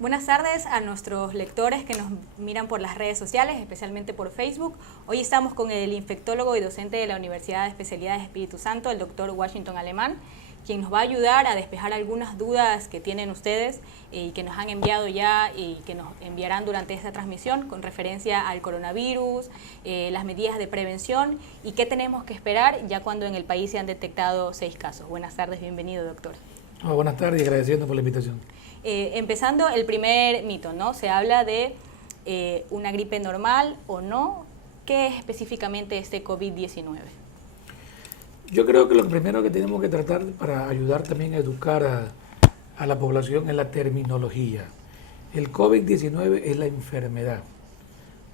Buenas tardes a nuestros lectores que nos miran por las redes sociales, especialmente por Facebook. Hoy estamos con el infectólogo y docente de la Universidad de Especialidades Espíritu Santo, el doctor Washington Alemán, quien nos va a ayudar a despejar algunas dudas que tienen ustedes y que nos han enviado ya y que nos enviarán durante esta transmisión con referencia al coronavirus, las medidas de prevención y qué tenemos que esperar ya cuando en el país se han detectado 6 casos. Buenas tardes, bienvenido, doctor. Buenas tardes y agradeciendo por la invitación. Empezando el primer mito, ¿no? Se habla de una gripe normal o no. ¿Qué es específicamente este COVID-19? Yo creo que lo primero que tenemos que tratar para ayudar también a educar a la población es la terminología. El COVID-19 es la enfermedad,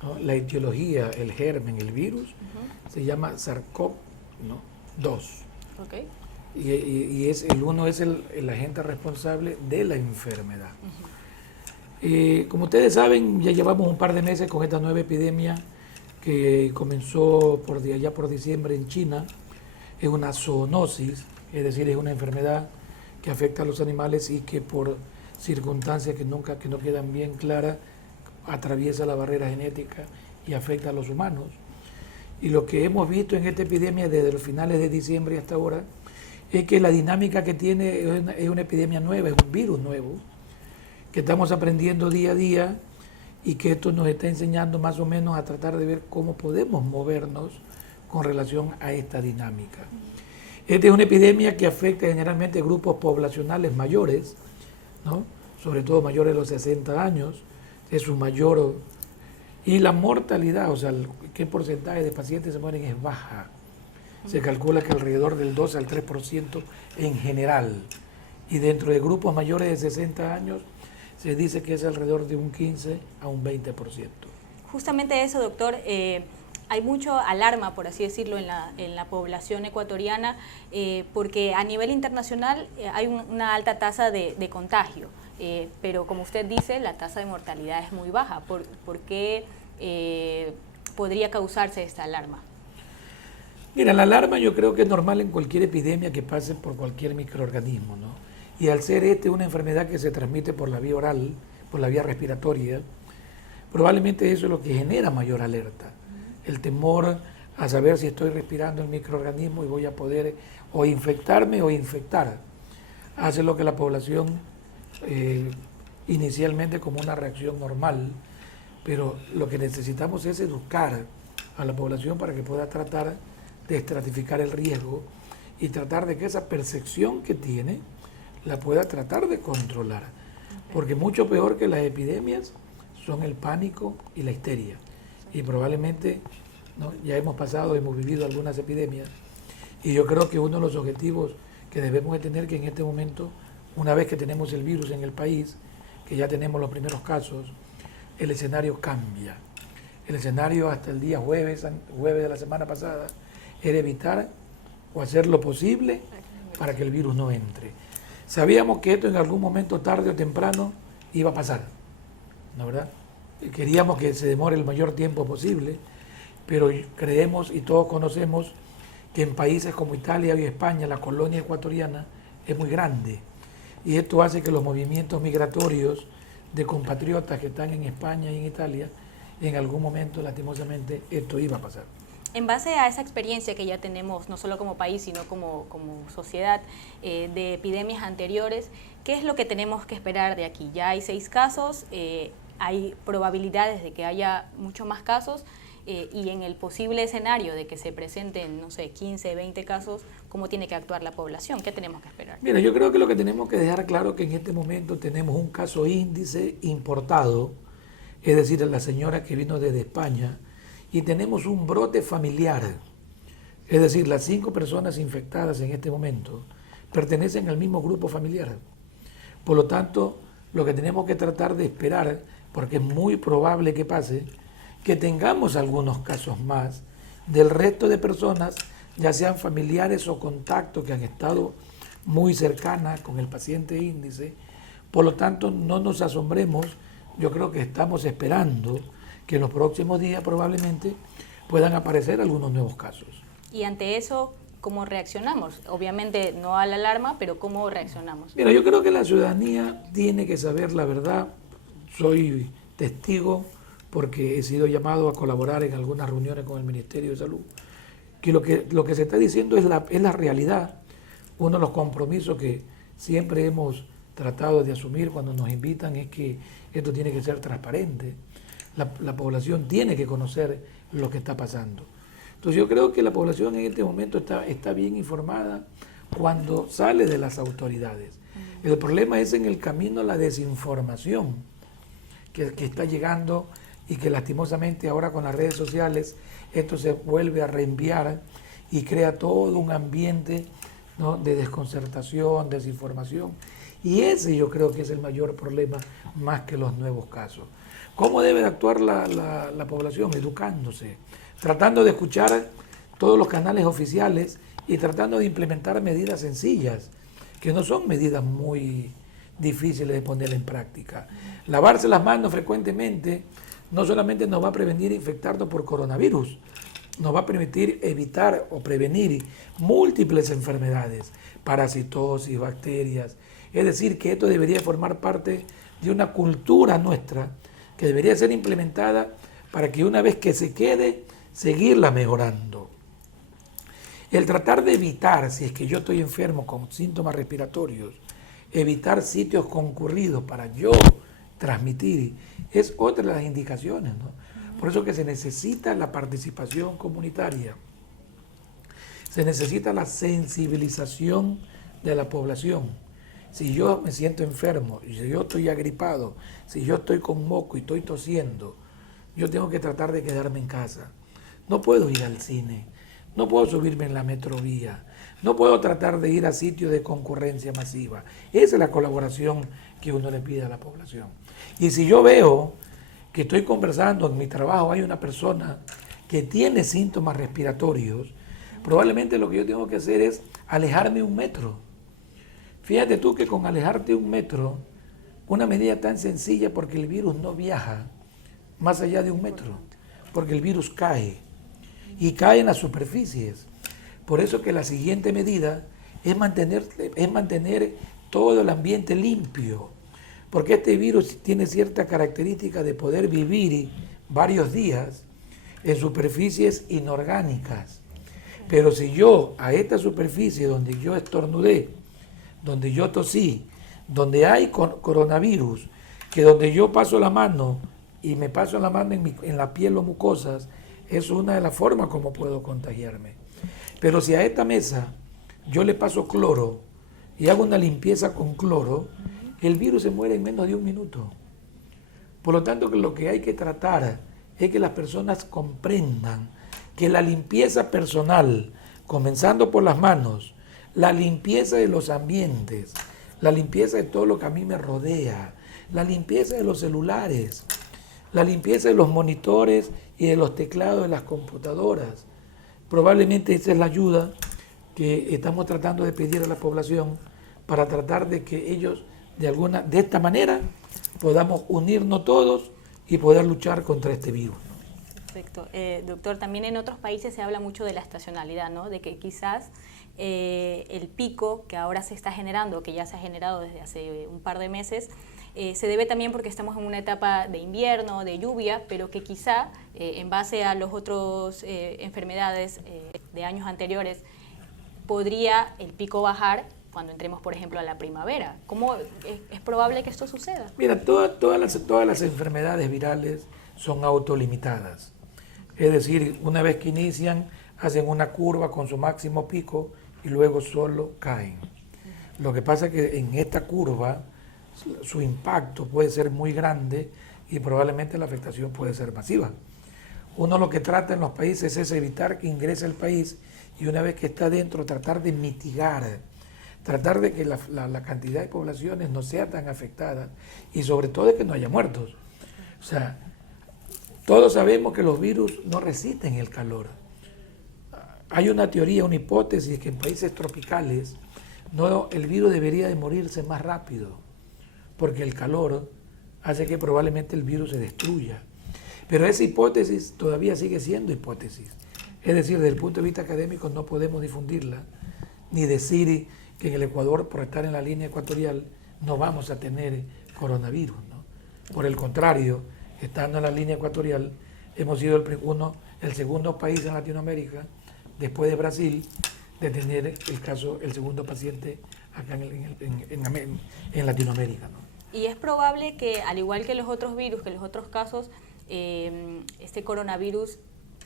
¿no? La etiología, el germen, el virus, se llama SARS-CoV-2. Okay. Y el uno es el agente responsable de la enfermedad. Como ustedes saben, ya llevamos un par de meses con esta nueva epidemia que comenzó allá por diciembre en China. Es una zoonosis, es decir, es una enfermedad que afecta a los animales y que por circunstancias que no quedan bien claras atraviesa la barrera genética y afecta a los humanos. Y lo que hemos visto en esta epidemia desde los finales de diciembre hasta ahora es que la dinámica que tiene es una epidemia nueva, es un virus nuevo, que estamos aprendiendo día a día y que esto nos está enseñando más o menos a tratar de ver cómo podemos movernos con relación a esta dinámica. Esta es una epidemia que afecta generalmente grupos poblacionales mayores, ¿no? Sobre todo mayores de los 60 años, es su mayor... Y la mortalidad, o sea, qué porcentaje de pacientes se mueren es baja. Se calcula que alrededor del 12 al 3% en general. Y dentro de grupos mayores de 60 años se dice que es alrededor de un 15 a un 20%. Justamente eso, doctor. Hay mucho alarma, por así decirlo, en la población ecuatoriana, porque a nivel internacional hay una alta tasa de contagio, pero como usted dice, la tasa de mortalidad es muy baja. ¿Por qué podría causarse esta alarma? Mira, la alarma yo creo que es normal en cualquier epidemia que pase por cualquier microorganismo, ¿no? Y al ser una enfermedad que se transmite por la vía oral, por la vía respiratoria, probablemente eso es lo que genera mayor alerta. El temor a saber si estoy respirando el microorganismo y voy a poder o infectarme o infectar. Hace lo que la población inicialmente como una reacción normal, pero lo que necesitamos es educar a la población para que pueda tratar de estratificar el riesgo y tratar de que esa percepción que tiene la pueda tratar de controlar. Porque mucho peor que las epidemias son el pánico y la histeria. Y probablemente, ¿no?, ya hemos vivido algunas epidemias. Y yo creo que uno de los objetivos que debemos de tener que en este momento, una vez que tenemos el virus en el país, que ya tenemos los primeros casos, el escenario cambia. El escenario hasta el día jueves de la semana pasada, era evitar o hacer lo posible para que el virus no entre. Sabíamos que esto en algún momento, tarde o temprano, iba a pasar, ¿no, verdad? Queríamos que se demore el mayor tiempo posible, pero creemos y todos conocemos que en países como Italia y España, la colonia ecuatoriana es muy grande. Y esto hace que los movimientos migratorios de compatriotas que están en España y en Italia, en algún momento, lastimosamente, esto iba a pasar. En base a esa experiencia que ya tenemos, no solo como país, sino como sociedad, de epidemias anteriores, ¿qué es lo que tenemos que esperar de aquí? Ya hay 6 casos, hay probabilidades de que haya muchos más casos, y en el posible escenario de que se presenten, no sé, 15, 20 casos, ¿cómo tiene que actuar la población? ¿Qué tenemos que esperar? Mira, yo creo que lo que tenemos que dejar claro es que en este momento tenemos un caso índice importado, es decir, la señora que vino desde España, y tenemos un brote familiar, es decir, las 5 personas infectadas en este momento pertenecen al mismo grupo familiar. Por lo tanto, lo que tenemos que tratar de esperar, porque es muy probable que pase, que tengamos algunos casos más del resto de personas, ya sean familiares o contactos que han estado muy cercanas con el paciente índice. Por lo tanto, no nos asombremos, yo creo que estamos esperando que en los próximos días probablemente puedan aparecer algunos nuevos casos. Y ante eso, ¿cómo reaccionamos? Obviamente no a la alarma, pero ¿cómo reaccionamos? Mira, yo creo que la ciudadanía tiene que saber la verdad soy testigo porque he sido llamado a colaborar en algunas reuniones con el Ministerio de Salud, que lo que se está diciendo es la realidad, uno de los compromisos que siempre hemos tratado de asumir cuando nos invitan es que esto tiene que ser transparente, la población tiene que conocer lo que está pasando. Entonces yo creo que la población en este momento está bien informada cuando sale de las autoridades. El problema es en el camino la desinformación que está llegando y que lastimosamente ahora con las redes sociales esto se vuelve a reenviar y crea todo un ambiente, ¿no?, de desconcertación, desinformación. Y ese yo creo que es el mayor problema más que los nuevos casos. ¿Cómo debe actuar la población? Educándose, tratando de escuchar todos los canales oficiales y tratando de implementar medidas sencillas, que no son medidas muy difíciles de poner en práctica. Lavarse las manos frecuentemente no solamente nos va a prevenir infectarnos por coronavirus, nos va a permitir evitar o prevenir múltiples enfermedades, parasitosis, bacterias. Es decir, que esto debería formar parte de una cultura nuestra que debería ser implementada para que una vez que se quede, seguirla mejorando. El tratar de evitar, si es que yo estoy enfermo con síntomas respiratorios, evitar sitios concurridos para yo transmitir, es otra de las indicaciones, ¿no? Por eso que se necesita la participación comunitaria, se necesita la sensibilización de la población. Si yo me siento enfermo, si yo estoy agripado, si yo estoy con moco y estoy tosiendo, yo tengo que tratar de quedarme en casa. No puedo ir al cine, no puedo subirme en la metrovía, no puedo tratar de ir a sitios de concurrencia masiva. Esa es la colaboración que uno le pide a la población. Y si yo veo que estoy conversando en mi trabajo, hay una persona que tiene síntomas respiratorios, probablemente lo que yo tengo que hacer es alejarme 1 metro. Fíjate tú que con alejarte 1 metro, una medida tan sencilla porque el virus no viaja más allá de 1 metro, porque el virus cae y cae en las superficies. Por eso que la siguiente medida es mantener todo el ambiente limpio, porque este virus tiene cierta característica de poder vivir varios días en superficies inorgánicas. Pero si yo a esta superficie donde yo estornudé, donde yo tosí, donde hay coronavirus, que donde yo paso la mano y me paso la mano en la piel o mucosas, es una de las formas como puedo contagiarme. Pero si a esta mesa yo le paso cloro y hago una limpieza con cloro, el virus se muere en menos de 1 minuto. Por lo tanto, que lo que hay que tratar es que las personas comprendan que la limpieza personal, comenzando por las manos, la limpieza de los ambientes, la limpieza de todo lo que a mí me rodea, la limpieza de los celulares, la limpieza de los monitores y de los teclados de las computadoras. Probablemente esa es la ayuda que estamos tratando de pedir a la población para tratar de que ellos de esta manera podamos unirnos todos y poder luchar contra este virus. Perfecto. Doctor, también en otros países se habla mucho de la estacionalidad, ¿no? De que quizás el pico que ahora se está generando, que ya se ha generado desde hace un par de meses, se debe también porque estamos en una etapa de invierno, de lluvia, pero que quizá en base a los otros enfermedades de años anteriores, podría el pico bajar cuando entremos, por ejemplo, a la primavera. ¿Cómo es probable que esto suceda? Mira, todas las enfermedades virales son autolimitadas. Es decir, una vez que inician, hacen una curva con su máximo pico y luego solo caen. Lo que pasa es que en esta curva su impacto puede ser muy grande y probablemente la afectación puede ser masiva. Uno lo que trata en los países es evitar que ingrese al país y una vez que está dentro tratar de mitigar, tratar de que la cantidad de poblaciones no sea tan afectada y sobre todo de que no haya muertos. O sea, todos sabemos que los virus no resisten el calor. Hay una teoría, una hipótesis que en países tropicales el virus debería de morirse más rápido porque el calor hace que probablemente el virus se destruya. Pero esa hipótesis todavía sigue siendo hipótesis. Es decir, desde el punto de vista académico no podemos difundirla ni decir que en el Ecuador, por estar en la línea ecuatorial, no vamos a tener coronavirus, ¿no? Por el contrario, estando en la línea ecuatorial, hemos sido el segundo país en Latinoamérica, después de Brasil, de tener el segundo paciente acá en Latinoamérica, ¿no? Y es probable que, al igual que los otros virus, que los otros casos, este coronavirus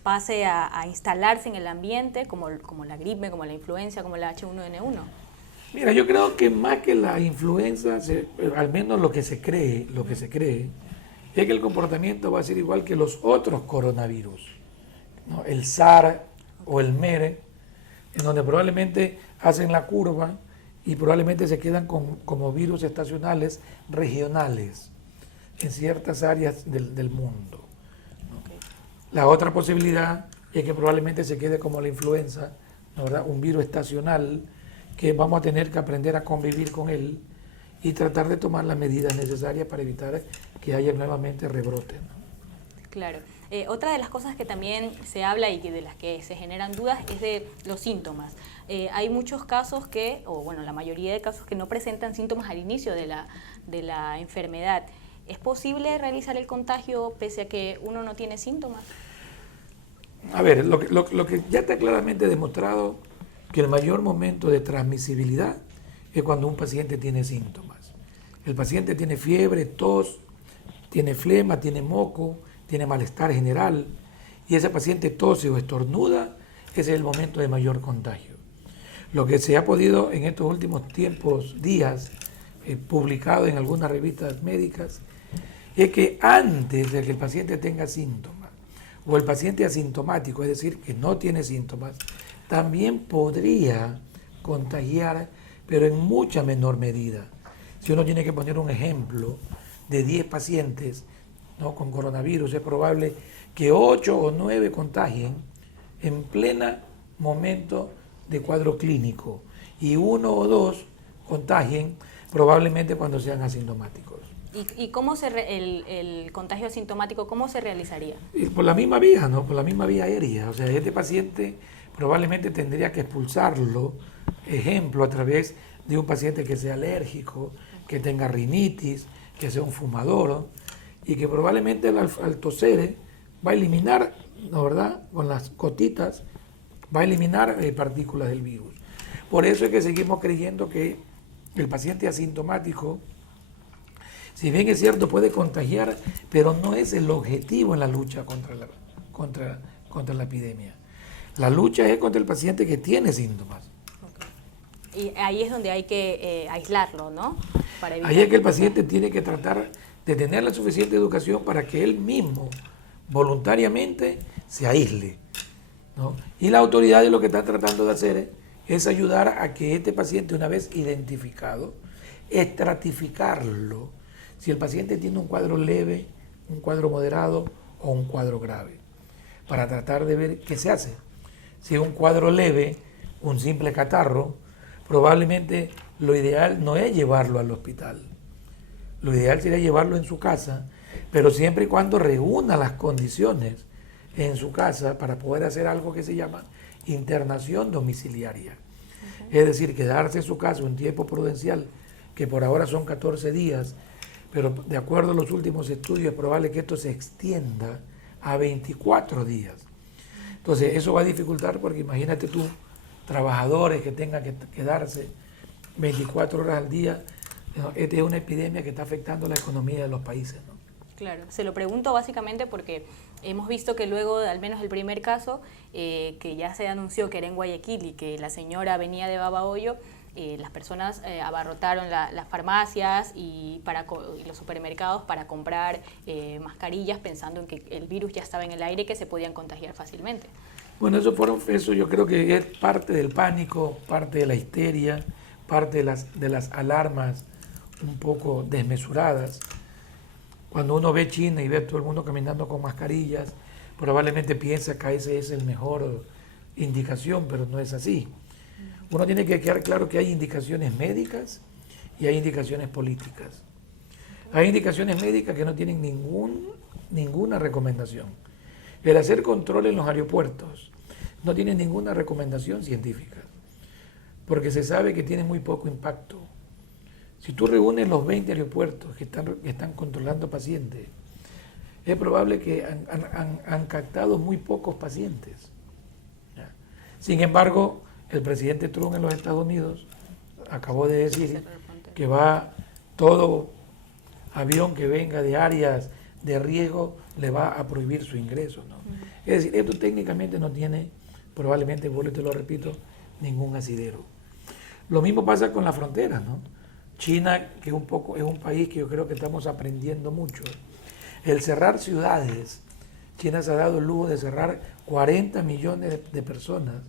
pase a instalarse en el ambiente, como la gripe, como la influenza, como la H1N1. Mira, yo creo que más que la influenza, al menos lo que se cree, es que el comportamiento va a ser igual que los otros coronavirus, ¿no? El SARS o el MERS, en donde probablemente hacen la curva y probablemente se quedan como virus estacionales regionales en ciertas áreas del mundo, ¿no? Okay. La otra posibilidad es que probablemente se quede como la influenza, ¿no? ¿Verdad? Un virus estacional que vamos a tener que aprender a convivir con él y tratar de tomar las medidas necesarias para evitar que haya nuevamente rebrote, ¿no? Claro. Otra de las cosas que también se habla y de las que se generan dudas es de los síntomas. Hay muchos casos la mayoría de casos que no presentan síntomas al inicio de la enfermedad. ¿Es posible realizar el contagio pese a que uno no tiene síntomas? A ver, lo que ya está claramente demostrado, que el mayor momento de transmisibilidad es cuando un paciente tiene síntomas. El paciente tiene fiebre, tos, tiene flema, tiene moco, tiene malestar general, y ese paciente tose o estornuda, ese es el momento de mayor contagio. Lo que se ha podido en estos últimos días, publicado en algunas revistas médicas, es que antes de que el paciente tenga síntomas, o el paciente asintomático, es decir, que no tiene síntomas, también podría contagiar, pero en mucha menor medida. Si uno tiene que poner un ejemplo de 10 pacientes, ¿no?, con coronavirus, es probable que 8 o 9 contagien en plena momento de cuadro clínico y 1 o 2 contagien probablemente cuando sean asintomáticos. ¿Y cómo el contagio asintomático, cómo se realizaría? Por la misma vía, ¿no? Por la misma vía aérea. O sea, este paciente probablemente tendría que expulsarlo, ejemplo, a través de un paciente que sea alérgico, que tenga rinitis, que sea un fumador, y que probablemente al toser va a eliminar, ¿no, verdad?, con las gotitas, va a eliminar partículas del virus. Por eso es que seguimos creyendo que el paciente asintomático, si bien es cierto, puede contagiar, pero no es el objetivo en la lucha contra la epidemia. La lucha es contra el paciente que tiene síntomas. Okay. Y ahí es donde hay que aislarlo, ¿no? Ahí es que el paciente tiene que tratar de tener la suficiente educación para que él mismo, voluntariamente, se aísle, ¿no? Y las autoridades lo que están tratando de hacer es ayudar a que este paciente, una vez identificado, estratificarlo, si el paciente tiene un cuadro leve, un cuadro moderado o un cuadro grave, para tratar de ver qué se hace. Si es un cuadro leve, un simple catarro, probablemente lo ideal no es llevarlo al hospital. Lo ideal sería llevarlo en su casa, pero siempre y cuando reúna las condiciones en su casa para poder hacer algo que se llama internación domiciliaria. Okay. Es decir, quedarse en su casa un tiempo prudencial, que por ahora son 14 días, pero de acuerdo a los últimos estudios es probable que esto se extienda a 24 días. Entonces eso va a dificultar porque imagínate tú, trabajadores que tengan que quedarse 24 horas al día. Esta es una epidemia que está afectando la economía de los países, ¿no? Claro, se lo pregunto básicamente porque hemos visto que luego, al menos el primer caso, que ya se anunció que era en Guayaquil y que la señora venía de Babahoyo, las personas abarrotaron las farmacias y los supermercados para comprar mascarillas pensando en que el virus ya estaba en el aire y que se podían contagiar fácilmente. Bueno, eso yo creo que es parte del pánico, parte de la histeria, parte de las alarmas un poco desmesuradas. Cuando uno ve China y ve a todo el mundo caminando con mascarillas, probablemente piensa que esa es la mejor indicación, pero no es así. Uno tiene que quedar claro que hay indicaciones médicas y hay indicaciones políticas. Hay indicaciones médicas que no tienen ninguna recomendación. El hacer control en los aeropuertos no tiene ninguna recomendación científica, porque se sabe que tiene muy poco impacto. Si tú reúnes los 20 aeropuertos que están controlando pacientes, es probable que han captado muy pocos pacientes. ¿Ya? Sin embargo, el presidente Trump en los Estados Unidos acabó de decir que todo avión que venga de áreas de riesgo le va a prohibir su ingreso, ¿no? Es decir, esto técnicamente no tiene, probablemente, vuelvo y te lo repito, ningún asidero. Lo mismo pasa con la frontera, ¿no? China, que es un país que yo creo que estamos aprendiendo mucho. El cerrar ciudades, China se ha dado el lujo de cerrar 40 millones de personas,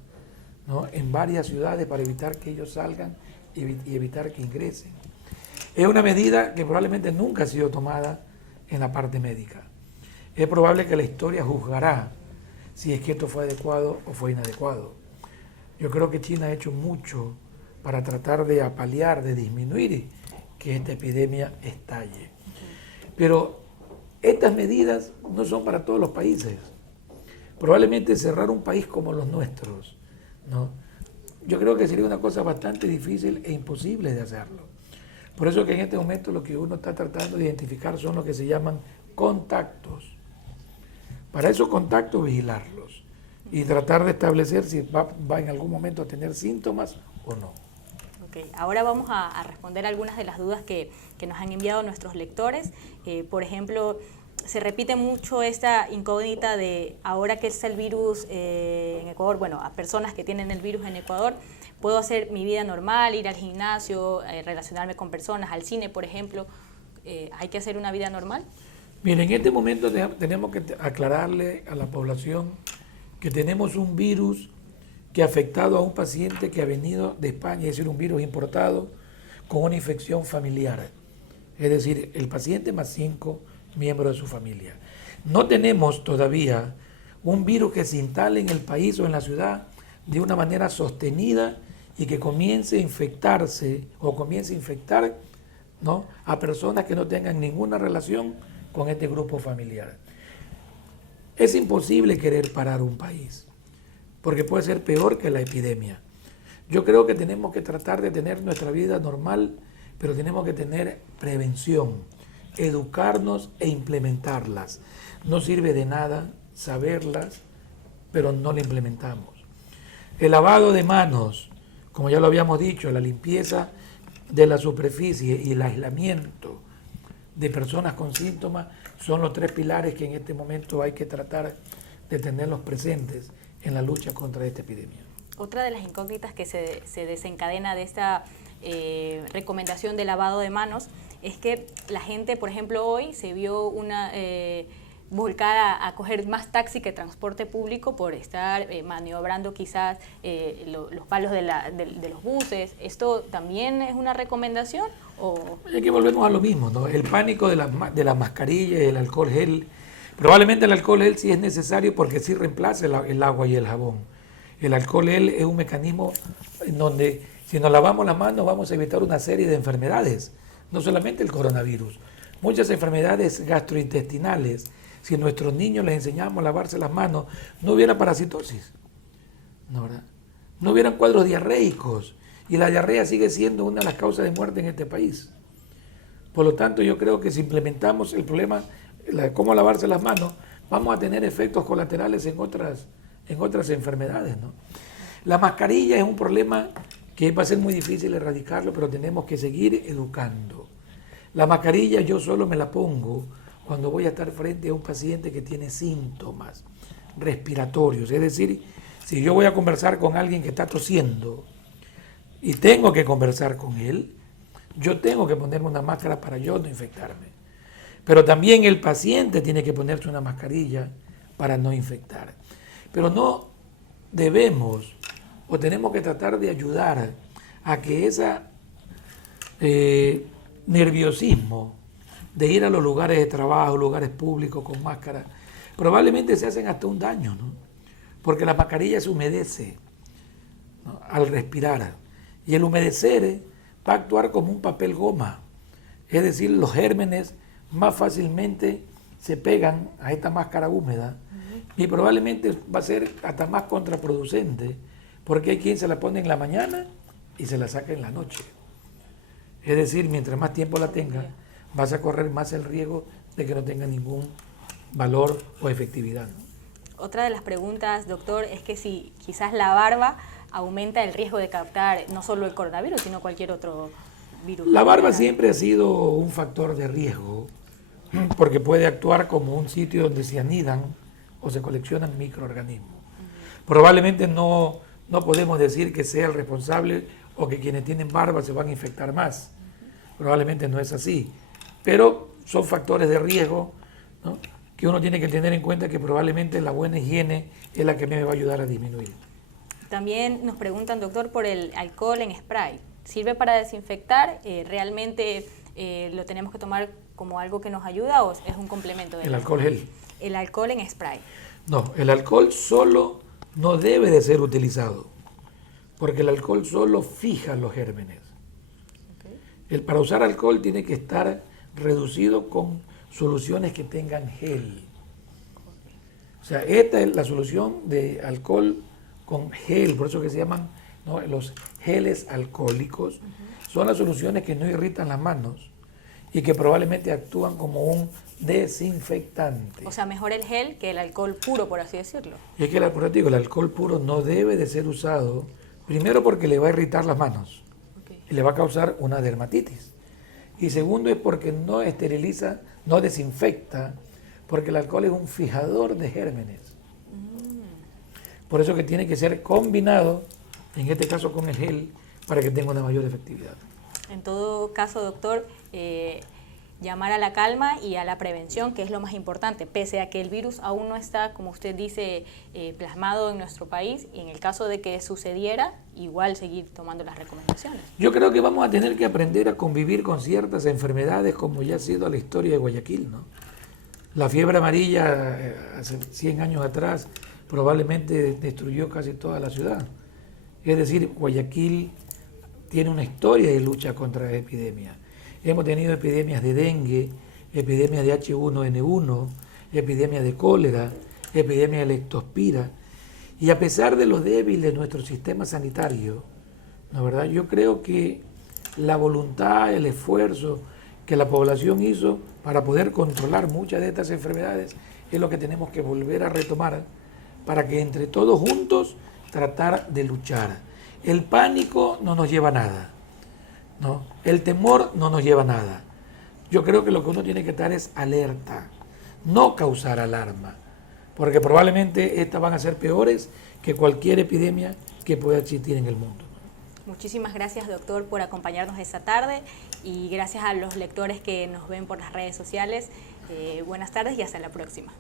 ¿no?, en varias ciudades para evitar que ellos salgan y evitar que ingresen. Es una medida que probablemente nunca ha sido tomada en la parte médica. Es probable que la historia juzgará si es que esto fue adecuado o fue inadecuado. Yo creo que China ha hecho mucho para tratar de apalear, de disminuir que esta epidemia estalle. Pero estas medidas no son para todos los países. Probablemente cerrar un país como los nuestros, ¿no?, yo creo que sería una cosa bastante difícil e imposible de hacerlo. Por eso que en este momento lo que uno está tratando de identificar son lo que se llaman contactos. Para esos contactos vigilarlos y tratar de establecer si va en algún momento a tener síntomas o no. Ok, ahora vamos a responder algunas de las dudas que nos han enviado nuestros lectores. Por ejemplo, se repite mucho esta incógnita de ahora que está el virus en Ecuador, bueno, a personas que tienen el virus en Ecuador, ¿puedo hacer mi vida normal, ir al gimnasio, relacionarme con personas, al cine, por ejemplo? ¿Hay que hacer una vida normal? Miren, en este momento tenemos que aclararle a la población que tenemos un virus que ha afectado a un paciente que ha venido de España, es decir, un virus importado con una infección familiar. Es decir, el paciente más 5 miembros de su familia. No tenemos todavía un virus que se instale en el país o en la ciudad de una manera sostenida y que comience a infectarse o comience a infectar, ¿no?, a personas que no tengan ninguna relación con este grupo familiar. Es imposible querer parar un país, porque puede ser peor que la epidemia. Yo creo que tenemos que tratar de tener nuestra vida normal, pero tenemos que tener prevención, educarnos e implementarlas. No sirve de nada saberlas, pero no la implementamos. El lavado de manos, como ya lo habíamos dicho, la limpieza de la superficie y el aislamiento de personas con síntomas son los 3 pilares que en este momento hay que tratar de tenerlos presentes en la lucha contra esta epidemia. Otra de las incógnitas que se desencadena de esta recomendación de lavado de manos es que la gente, por ejemplo, hoy se vio volcada a coger más taxi que transporte público por estar maniobrando quizás los palos de los buses. ¿Esto también es una recomendación? Es que volvemos a lo mismo, ¿no? El pánico de la mascarilla y el alcohol gel. Probablemente el alcohol gel sí es necesario porque sí reemplaza el agua y el jabón. El alcohol gel es un mecanismo en donde si nos lavamos las manos vamos a evitar una serie de enfermedades, no solamente el coronavirus, muchas enfermedades gastrointestinales. Si a nuestros niños les enseñamos a lavarse las manos, no hubiera parasitosis, ¿no, verdad? No hubieran cuadros diarreicos, y la diarrea sigue siendo una de las causas de muerte en este país. Por lo tanto, yo creo que si implementamos el problema de cómo lavarse las manos, vamos a tener efectos colaterales en otras enfermedades, ¿no? La mascarilla es un problema que va a ser muy difícil erradicarlo, pero tenemos que seguir educando. La mascarilla yo solo me la pongo cuando voy a estar frente a un paciente que tiene síntomas respiratorios. Es decir, si yo voy a conversar con alguien que está tosiendo y tengo que conversar con él, yo tengo que ponerme una máscara para yo no infectarme. Pero también el paciente tiene que ponerse una mascarilla para no infectar. Pero no debemos o tenemos que tratar de ayudar a que ese nerviosismo de ir a los lugares de trabajo, lugares públicos con máscara, probablemente se hacen hasta un daño, ¿no? Porque la mascarilla se humedece, ¿no?, al respirar. Y el humedecer va a actuar como un papel goma. Es decir, los gérmenes más fácilmente se pegan a esta máscara húmeda y probablemente va a ser hasta más contraproducente porque hay quien se la pone en la mañana y se la saca en la noche. Es decir, mientras más tiempo la tengas, vas a correr más el riesgo de que no tenga ningún valor o efectividad, ¿no? Otra de las preguntas, doctor, es que si quizás la barba aumenta el riesgo de captar no solo el coronavirus, sino cualquier otro virus. La barba siempre ha sido un factor de riesgo porque puede actuar como un sitio donde se anidan o se coleccionan microorganismos. Probablemente no podemos decir que sea el responsable o que quienes tienen barba se van a infectar más. Probablemente no es así, pero son factores de riesgo, ¿no?, que uno tiene que tener en cuenta que probablemente la buena higiene es la que me va a ayudar a disminuir. También nos preguntan, doctor, por el alcohol en spray. ¿Sirve para desinfectar? ¿Realmente lo tenemos que tomar como algo que nos ayuda o es un complemento? El alcohol gel. El alcohol en spray. No, el alcohol solo no debe de ser utilizado, porque el alcohol solo fija los gérmenes. Okay. Para usar alcohol tiene que estar reducido con soluciones que tengan gel. O sea, esta es la solución de alcohol con gel, por eso que se llaman, ¿no?, los geles alcohólicos. Son las soluciones que no irritan las manos y que probablemente actúan como un desinfectante. O sea, mejor el gel que el alcohol puro, por así decirlo. Y es que el alcohol puro no debe de ser usado, primero porque le va a irritar las manos, okay, y le va a causar una dermatitis. Y segundo es porque no esteriliza, no desinfecta, porque el alcohol es un fijador de gérmenes. Por eso que tiene que ser combinado, en este caso con el gel, para que tenga una mayor efectividad. En todo caso, doctor, llamar a la calma y a la prevención, que es lo más importante, pese a que el virus aún no está, como usted dice, plasmado en nuestro país, y en el caso de que sucediera, igual seguir tomando las recomendaciones. Yo creo que vamos a tener que aprender a convivir con ciertas enfermedades, como ya ha sido la historia de Guayaquil, ¿no? La fiebre amarilla, hace 100 años atrás, probablemente destruyó casi toda la ciudad. Es decir, Guayaquil tiene una historia de lucha contra la epidemia. Hemos tenido epidemias de dengue, epidemias de H1N1, epidemias de cólera, epidemias de leptospira. Y a pesar de lo débil de nuestro sistema sanitario, la verdad, yo creo que la voluntad, el esfuerzo que la población hizo para poder controlar muchas de estas enfermedades es lo que tenemos que volver a retomar para que entre todos juntos tratar de luchar. El pánico no nos lleva a nada, ¿no? El temor no nos lleva a nada. Yo creo que lo que uno tiene que estar es alerta, no causar alarma, porque probablemente estas van a ser peores que cualquier epidemia que pueda existir en el mundo. Muchísimas gracias, doctor, por acompañarnos esta tarde y gracias a los lectores que nos ven por las redes sociales. Buenas tardes y hasta la próxima.